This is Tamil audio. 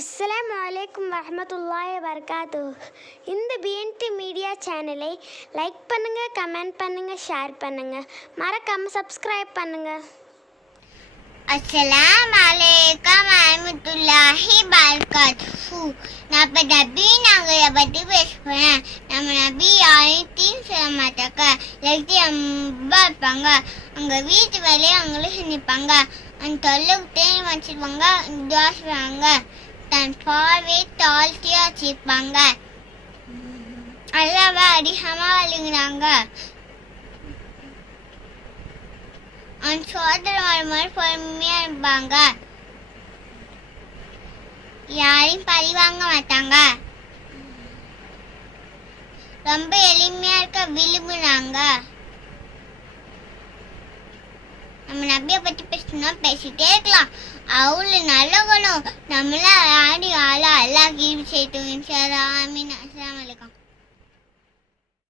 அஸ்லாம் வலைக்கம் வரமத்துல்லாய் வபரகாத்து இந்த பிஎன்டி மீடியா சேனலை லைக் பண்ணுங்கள் கமெண்ட் பண்ணுங்கள் ஷேர் பண்ணுங்கள் மறக்காமல் சப்ஸ்கிரைப் பண்ணுங்கள் அஸ்லாம் வலைக்கம் வரமத்துல்லாஹி பரகாத்துஹு நான் இப்போ நபி நாங்கள் பற்றி பேச போகிறேன் நம்ம நபி யாரையும் சொல்ல மாட்டாங்க. லட்சி ரொம்ப இருப்பாங்க. அவங்க வீட்டு வேலையை அவங்களும் செஞ்சுப்பாங்க. அந்த தொல்லுக்கு தேன் வச்சிருப்பாங்க. துவாசுவாங்க தன் பார்வை தாழ்த்தி வச்சிருப்பாங்க அல்லவா அதிகமா வழங்குறாங்க அவன் சோதனை பொறுமையா இருப்பாங்க. யாரையும் பழி வாங்க மாட்டாங்க. ரொம்ப எளிமையா இருக்க விரும்புறாங்க. நம்ம நபியை பத்தி பேசணும்னா பேசிட்டே இருக்கலாம். அவளு நல்ல குணம் நம்மள ஆடி ஆள அல்லா கீழ் சேர்த்து ஆமீன் அஸ்லாம் வலைக்கம்